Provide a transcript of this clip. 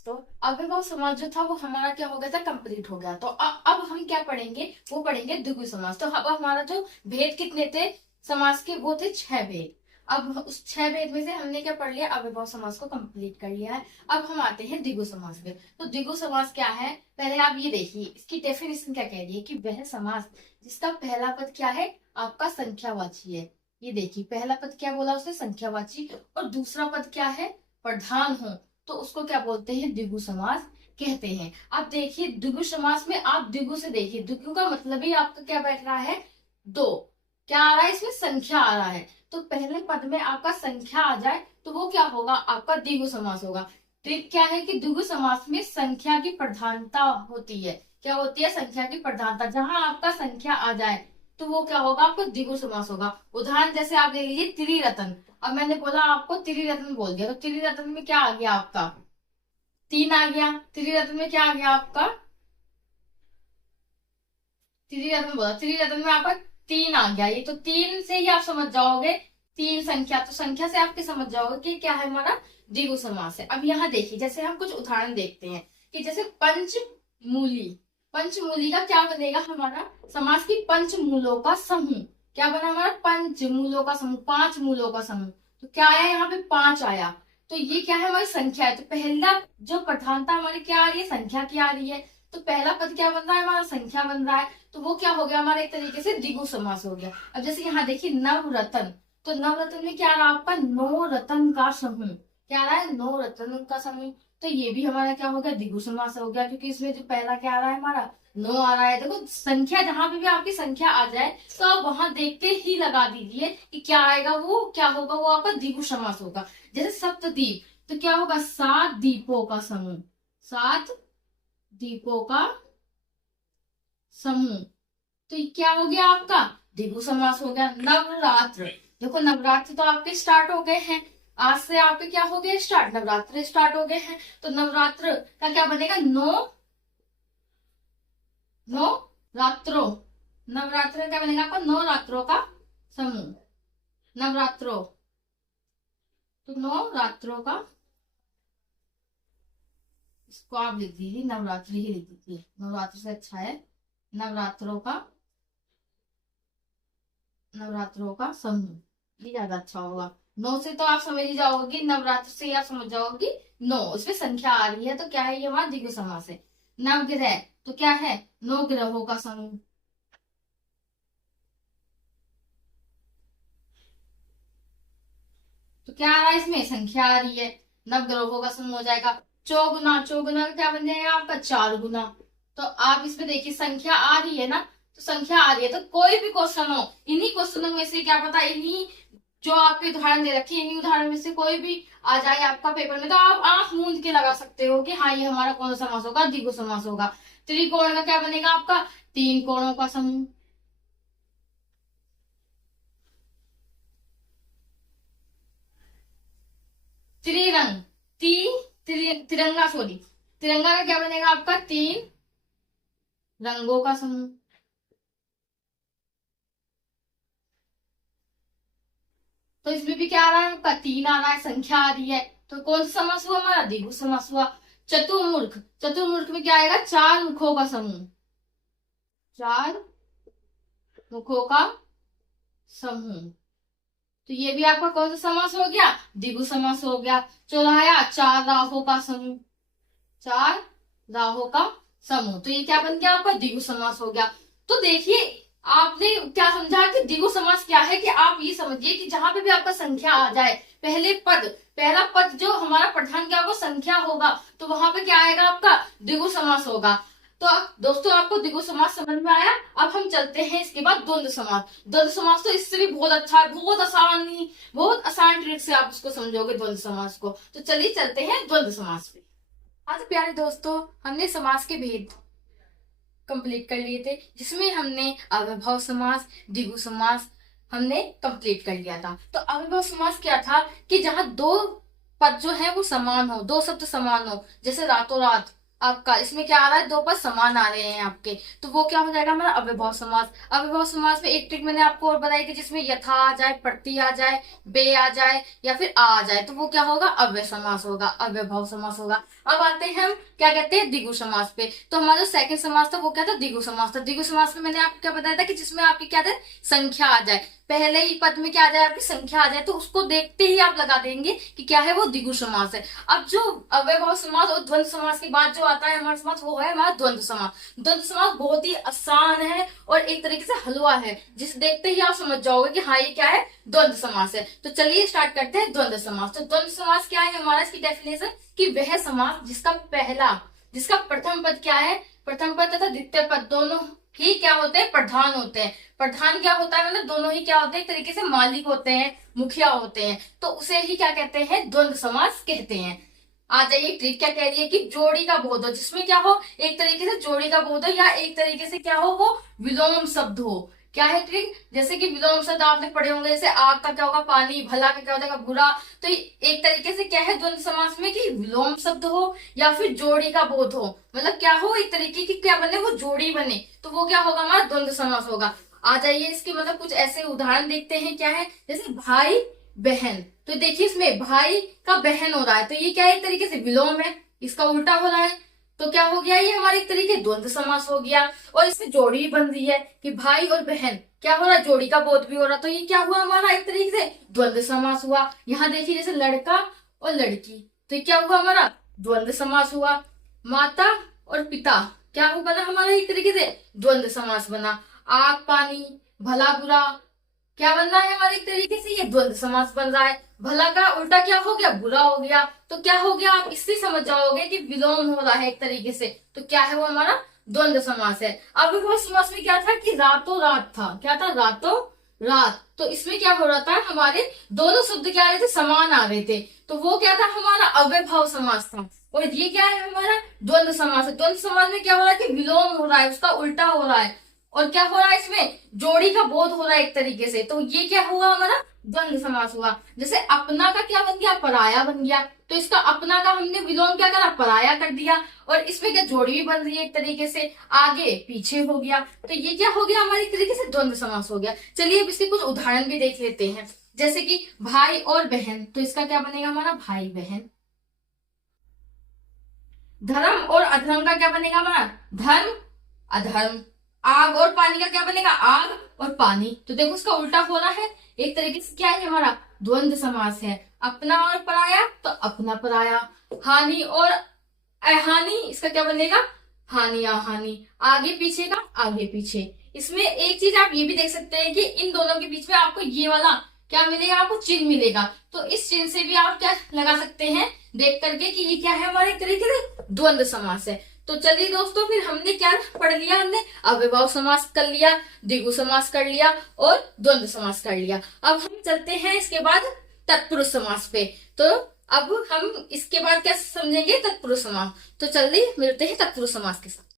तो अव्ययभाव समास जो था वो हमारा क्या हो गया था, कंप्लीट हो गया। तो अब हम क्या पढ़ेंगे, वो पढ़ेंगे द्विगु समास। तो अब हमारा जो भेद कितने थे समास के, वो थे 6 भेद। अब उस 6 भेद में से हमने क्या पढ़ लिया, अव्ययभाव समास को कंप्लीट कर लिया है। अब हम आते हैं द्विगु समास में। तो द्विगु समास क्या है, पहले आप ये देखिए इसकी डेफिनेशन क्या कह रही है कि वह समास जिसका पहला पद क्या है, आपका संख्यावाची है। ये देखिए पहला पद क्या बोला उसने, संख्यावाची, और दूसरा पद क्या है, प्रधान हो, तो उसको क्या बोलते हैं, द्विगु समास कहते हैं। अब देखिए द्विगु समास में आप द्विगु से देखिए, द्विगु का मतलब ही आपका क्या बैठ रहा है, दो। क्या आ रहा है इसमें, संख्या आ रहा है। तो पहले पद में आपका संख्या आ जाए तो वो क्या होगा, आपका द्विगु समास होगा। ट्रिक क्या है कि द्विगु समास में संख्या की प्रधानता होती है। क्या होती है, संख्या की प्रधानता। जहां आपका संख्या आ जाए तो वो क्या होगा, आपको द्विगु समास होगा। उदाहरण जैसे आप ले लीजिए त्रिरत्न। अब मैंने बोला आपको त्रिरत्न बोल दिया, तो त्रिरत्न में क्या आ गया आपका, तीन आ गया। त्रिरत्न में क्या आ गया आपका, त्रिरत्न बोला, त्रिरत्न में आपका तीन आ गया। ये तो तीन से ही आप समझ जाओगे, तीन संख्या, तो संख्या से आपके समझ जाओगे कि क्या है हमारा, द्विगु समास है। अब यहाँ देखिए जैसे हम कुछ उदाहरण देखते हैं कि जैसे पंचमूली, पंचमूली का क्या बनेगा हमारा, समास की पंचमूलों का समूह। क्या बना हमारा, पंचमूलों का समूह, पांच मूलों का समूह। तो क्या आया यहाँ पे, पांच आया। तो ये क्या है, हमारी संख्या है। तो पहला जो प्रधानता हमारी क्या आ रही है, संख्या की आ रही है। तो पहला पद क्या बन रहा है हमारा, संख्या बन रहा है। तो वो क्या हो गया हमारा, एक तरीके से द्विगु समास हो गया। अब जैसे यहाँ देखिए नवरत्न, तो नवरत्न में क्या आ रहा है आपका, नौ रत्न का समूह। क्या आ रहा है, नौ रत्न का समूह। तो ये भी हमारा क्या हो गया, द्विगु समास हो गया, क्योंकि इसमें जो पहला क्या आ रहा है हमारा, नौ आ रहा है। देखो संख्या जहां पे भी आपकी संख्या आ जाए तो आप वहां देखते ही लगा दीजिए कि क्या आएगा, वो क्या होगा, वो आपका द्विगु समास होगा। जैसे सप्तदीप, तो क्या होगा, सात दीपों का समूह, सात दीपों का समूह। तो ये क्या हो गया आपका, द्विगु समास हो गया। नवरात्र, देखो नवरात्र तो आपके स्टार्ट हो गए हैं, आज से आपके क्या हो गए स्टार्ट, नवरात्र स्टार्ट हो गए हैं। तो नवरात्र का क्या बनेगा, नौ, नौ रात्रों, नवरात्र का क्या बनेगा आपका, नौ रात्रों का समूह, नवरात्रों। तो नौ रात्रों का, इसको आप लिख दीजिए, नवरात्रि ही लिख दीजिए, नवरात्र से अच्छा है, नवरात्रों का, नवरात्रों का समूह, ये ज्यादा अच्छा होगा। नौ से तो आप समझ ही जाओगे, नवरात्र से आप समझ जाओगे, नौ उसमें संख्या आ रही है, तो क्या है ये हमारा द्विगु समास है। नवग्रह, तो क्या है, नौ ग्रहों का समूह। तो क्या आ रहा है इसमें, संख्या आ रही है, नवग्रहों का समूह हो जाएगा। चौगुना, चौगुना का क्या बन जाएगा आपका, चार गुना। तो आप इसमें देखिए संख्या आ रही है ना, तो संख्या आ रही है, तो कोई भी क्वेश्चन हो, इन्हीं क्वेश्चनों में से क्या पता, इन्हीं जो आपके उदाहरण दे रखे हैं, इन्हीं उदाहरण में से कोई भी आ जाए आपका पेपर में, तो आप आंख मूंद के लगा सकते हो कि हाँ ये हमारा कौन सा समास होगा, द्विगु समास होगा। त्रिकोण का क्या बनेगा आपका, तीन कोणों का समूह। त्रिरंग, तिरंगा, सॉरी, तिरंगा का क्या बनेगा आपका, तीन रंगों का समूह। तो इसमें भी क्या आ रहा है आपका, तीन आ रहा है, संख्या आ रही है। तो कौन सा समास हुआ हमारा, द्विगु समास हुआ। चतुर्मुख, चतुर्मुख में क्या आएगा, चार मुखों का समूह, चार मुखों का समूह। तो ये भी आपका कौन सा समास हो गया, द्विगु समास हो गया। चौराया, चार राहों का समूह, चार राहों का समूह। तो ये क्या बन गया आपका, द्विगु समास हो गया। तो देखिए आपने क्या समझा कि द्विगु समास क्या है, कि आप ये समझिए कि जहां पे भी आपका संख्या आ जाए, पहले पद, पहला पद जो हमारा प्रधान क्या होगा, संख्या होगा, तो वहां पे क्या आएगा आपका, द्विगु समास होगा। तो दोस्तों आपको द्विगु समास समझ में आया। अब हम चलते हैं इसके बाद द्वंद्व समास। द्वंद्व समास तो इससे भी बहुत अच्छा है, बहुत आसान ट्रिक से आप उसको समझोगे द्वंद्व समास को। तो चलिए चलते हैं द्वंद्व समास पे। हाँ तो प्यारे दोस्तों, हमने समास के भेद कंप्लीट कर लिए थे, जिसमें हमने अव्ययभाव समास, द्विगु समास हमने कंप्लीट कर लिया था। तो अव्ययभाव समास क्या था, कि जहां दो पद जो है वो समान हो, दो शब्द समान हो, जैसे रातों रात, आपका इसमें क्या आ रहा है, दो पद समान आ रहे हैं आपके, तो वो क्या हो जाएगा हमारा अव्ययभाव समास। अव्ययभाव समास में एक ट्रिक मैंने आपको और बताई कि जिसमें यथा आ जाए, प्रति आ जाए, बे आ जाए, या फिर आ जाए, तो वो क्या होगा, अव्यय समास होगा, अव्ययभाव समास होगा। अब आते हैं हम क्या कहते हैं द्विगु समास पे। तो हमारा जो सेकंड समास था वो क्या था, द्विगु समास था। द्विगु समास में मैंने आपको क्या बताया था कि जिसमें आपकी क्या था, संख्या आ जाए, पहले ही पद में क्या आ जाए, आपकी संख्या आ जाए, तो उसको देखते ही आप लगा देंगे कि क्या है, वो द्विगु समास है। अब जो अव्ययभाव समास और द्वंद्व समास के बाद जो आता है हमारा समास, वो है हमारा द्वंद्व समास। द्वंद्व समास बहुत ही आसान है और एक तरीके से हलवा है, जिसे देखते ही आप समझ जाओगे कि हाँ ये क्या है, द्वंद्व समास है। तो चलिए स्टार्ट करते हैं द्वंद्व समास। तो द्वंद्व समास क्या है हमारा, इसकी डेफिनेशन कि वह समास जिसका प्रथम पद क्या है, प्रथम पद तथा द्वितीय पद दोनों ही क्या होते हैं, प्रधान होते हैं। प्रधान क्या होता है, मतलब दोनों ही क्या होते हैं, एक तरीके से मालिक होते हैं, मुखिया होते हैं, तो उसे ही क्या कहते हैं, द्वंद्व समास कहते हैं। आ जाइए, ट्रिक क्या कह रही है कि जोड़ी का बोध हो, जिसमें क्या हो, एक तरीके से जोड़ी का बोध हो, या एक तरीके से क्या हो, वो विलोम शब्द हो। क्या है ट्रिक, जैसे कि विलोम शब्द आपने पढ़े होंगे, जैसे आग का क्या होगा, पानी, भला का क्या हो जाएगा, बुरा। तो एक तरीके से क्या है द्वंद्व समास में कि विलोम शब्द हो या फिर जोड़ी का बोध हो, मतलब क्या हो, एक तरीके की क्या बने, वो जोड़ी बने, तो वो क्या होगा, हमारा द्वंद्व समास होगा। आ जाइए, इसके मतलब कुछ ऐसे उदाहरण देखते हैं। क्या है, जैसे भाई बहन, तो देखिए इसमें भाई का बहन हो रहा है, तो ये क्या है, एक तरीके से विलोम है, इसका उल्टा हो रहा है, तो क्या हो गया, ये हमारे एक तरीके द्वंद्व समास हो गया। और इससे जोड़ी भी बन रही है कि भाई और बहन, क्या हो रहा है, जोड़ी का बोध भी हो रहा, तो ये क्या हुआ, हमारा एक तरीके से द्वंद्व समास हुआ। यहाँ देखिए जैसे लड़का और लड़की, तो ये क्या हुआ, हमारा द्वंद्व समास हुआ। माता और पिता, क्या हुआ, बना हमारा एक तरीके से द्वंद्व समास बना। आग पानी, भला बुरा, क्या बन रहा है हमारे एक तरीके से, ये द्वंद्व समास बन रहा है। भला का उल्टा क्या हो गया, बुरा हो गया, तो क्या हो गया, आप इससे समझ जाओगे कि विलोम हो रहा है एक तरीके से, तो क्या है वो हमारा द्वंद्व समास है। अब वो समास में क्या था कि रातों रात था, क्या था, रातों रात, तो इसमें क्या हो रहा था, हमारे दोनों शब्द क्या आ रहे थे, समान आ रहे थे, तो वो क्या था, हमारा अव्ययभाव समास था। और ये क्या है, हमारा द्वंद्व समास है। द्वंद्व समास में क्या हो रहा है कि विलोम हो रहा है, उसका उल्टा हो रहा है, और क्या हो रहा है, इसमें जोड़ी का बोध हो रहा है एक तरीके से, तो ये क्या हुआ, हमारा द्वंद्व समास हुआ। जैसे अपना का क्या बन गया, पराया बन गया, तो इसका अपना का हमने विलोम क्या करा, पराया कर दिया, और इसमें क्या जोड़ी भी बन रही है एक तरीके से, आगे पीछे हो गया, तो ये क्या हो गया, हमारे एक तरीके से द्वंद्व समास हो गया। चलिए अब इसके कुछ उदाहरण भी देख लेते हैं। जैसे कि भाई और बहन, तो इसका क्या बनेगा, हमारा भाई बहन। धर्म और अधर्म का क्या बनेगा, हमारा धर्म अधर्म। आग और पानी का क्या बनेगा, आग और पानी, तो देखो उसका उल्टा हो रहा है, एक तरीके से क्या है, हमारा द्वंद्व समास है। अपना और पराया, तो अपना पराया। हानि और अहानि, इसका क्या बनेगा, हानि अहानि। आगे पीछे का आगे पीछे। इसमें एक चीज आप ये भी देख सकते हैं कि इन दोनों के बीच में आपको ये वाला क्या मिलेगा, आपको चिन्ह मिलेगा, तो इस चिन्ह से भी आप क्या लगा सकते हैं देख करके कि ये क्या है, हमारे एक तरीके से द्वंद्व समास है। तो चलिए दोस्तों, फिर हमने क्या पढ़ लिया, हमने अव्ययभाव समास कर लिया, द्विगु समास कर लिया और द्वंद्व समास कर लिया। अब हम चलते हैं इसके बाद तत्पुरुष समास पे। तो अब हम इसके बाद क्या समझेंगे, तत्पुरुष समास। तो चलिए मिलते हैं तत्पुरुष समास के साथ।